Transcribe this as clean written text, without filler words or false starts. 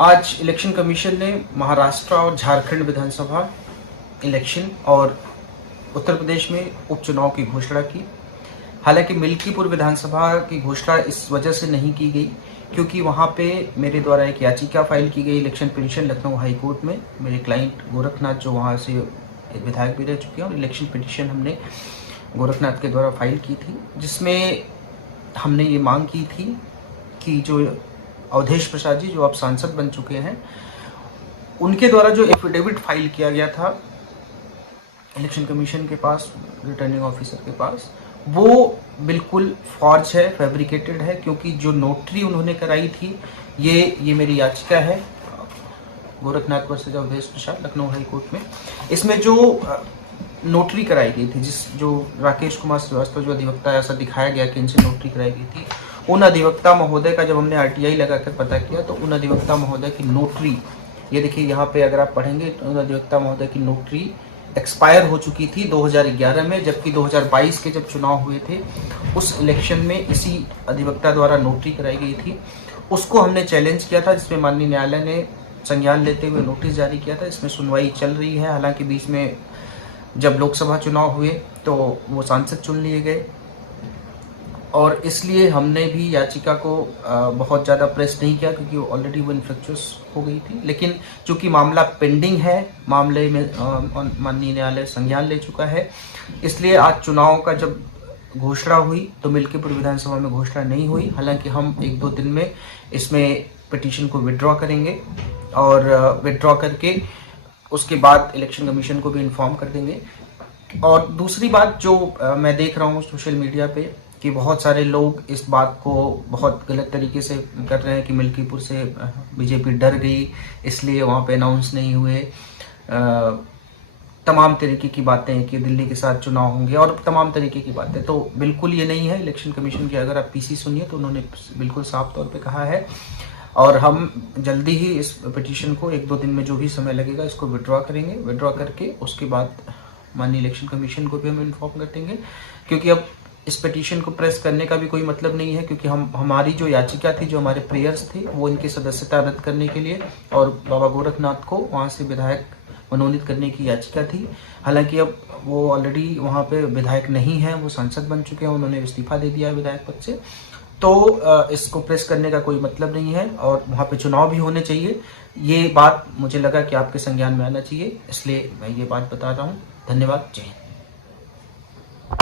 आज election commission ने महाराष्ट्र और झारखंड विधानसभा इलेक्शन और उत्तर प्रदेश में उपचुनाव की घोषणा की। हालांकि मिल्कीपुर विधानसभा की घोषणा इस वजह से नहीं की गई क्योंकि वहां पे मेरे द्वारा एक याचिका फाइल की गई election petition Lucknow high court में। मेरे क्लाइंट गोरखनाथ जो वहां से विधायक भी रह चुके हैं, और इलेक्शन पिटीशन हमने गोरखनाथ के द्वारा फाइल की थी, जिसमें हमने ये मांग की थी कि जो अवधेश प्रसाद जी जो अब सांसद बन चुके हैं, उनके द्वारा जो एफिडेविट फाइल किया गया था इलेक्शन कमीशन के पास, रिटर्निंग ऑफिसर के पास, वो बिल्कुल फॉर्ज है, फैब्रिकेटेड है। क्योंकि जो नोटरी उन्होंने कराई थी, ये मेरी याचिका है Gorakhnath versus Awadhesh Prasad Lucknow high court में। इसमें जो नोटरी कराई गई थी, जो राकेश कुमार श्रीवास्तव जो अधिवक्ता, ऐसा दिखाया गया कि इनसे नोटरी कराई गई थी, उन अधिवक्ता महोदय का जब हमने आरटीआई लगाकर पता किया तो उन अधिवक्ता महोदय की नोटरी, ये देखिए यहाँ पे अगर आप पढ़ेंगे तो उन अधिवक्ता महोदय की नोटरी एक्सपायर हो चुकी थी 2011 में, जबकि 2022 के जब चुनाव हुए थे उस इलेक्शन में इसी अधिवक्ता द्वारा नोटरी कराई गई थी। उसको हमने चैलेंज किया था, जिसमें माननीय न्यायालय ने संज्ञान लेते हुए नोटिस जारी किया था। इसमें सुनवाई चल रही है। हालांकि बीच में जब लोकसभा चुनाव हुए तो वो सांसद चुन लिए गए, और इसलिए हमने भी याचिका को बहुत ज़्यादा प्रेस नहीं किया क्योंकि ऑलरेडी वो इन्फ्लेक्चुअस हो गई थी। लेकिन चूंकि मामला पेंडिंग है, मामले में माननीय न्यायालय संज्ञान ले चुका है, इसलिए आज चुनाव का जब घोषणा हुई तो मिल्कीपुर विधानसभा में घोषणा नहीं हुई। हालांकि हम 1-2 दिन में इसमें पिटीशन को विड्रॉ करेंगे, और विड्रॉ करके उसके बाद इलेक्शन कमीशन को भी इन्फॉर्म कर देंगे। और दूसरी बात जो मैं देख रहा हूँ सोशल मीडिया पे कि बहुत सारे लोग इस बात को बहुत गलत तरीके से कर रहे हैं कि मिल्कीपुर से बीजेपी डर गई इसलिए वहाँ पे अनाउंस नहीं हुए। तमाम तरीके की बातें कि दिल्ली के साथ चुनाव होंगे और तमाम तरीके की बातें, तो बिल्कुल ये नहीं है। इलेक्शन कमीशन की अगर आप पीसी सुनिए तो उन्होंने बिल्कुल साफ तौर पे कहा है, और हम जल्दी ही इस पिटीशन को 1-2 दिन में जो भी समय लगेगा इसको विड्रॉ करेंगे। विड्रॉ करके उसके बाद माननीय इलेक्शन कमीशन को भी हम इन्फॉर्म कर देंगे, क्योंकि अब इस पिटीशन को प्रेस करने का भी कोई मतलब नहीं है। क्योंकि हमारी जो याचिका थी, जो हमारे प्रेयर्स थे, वो इनकी सदस्यता रद्द करने के लिए और बाबा गोरखनाथ को वहाँ से विधायक मनोनीत करने की याचिका थी। हालांकि अब वो ऑलरेडी वहाँ पे विधायक नहीं है, वो सांसद बन चुके हैं, उन्होंने इस्तीफा दे दिया है विधायक पद से, तो इसको प्रेस करने का कोई मतलब नहीं है। और वहाँ पे चुनाव भी होने चाहिए, ये बात मुझे लगा कि आपके संज्ञान में आना चाहिए, इसलिए मैं ये बात बता रहा हूँ। धन्यवाद। जय हिंद।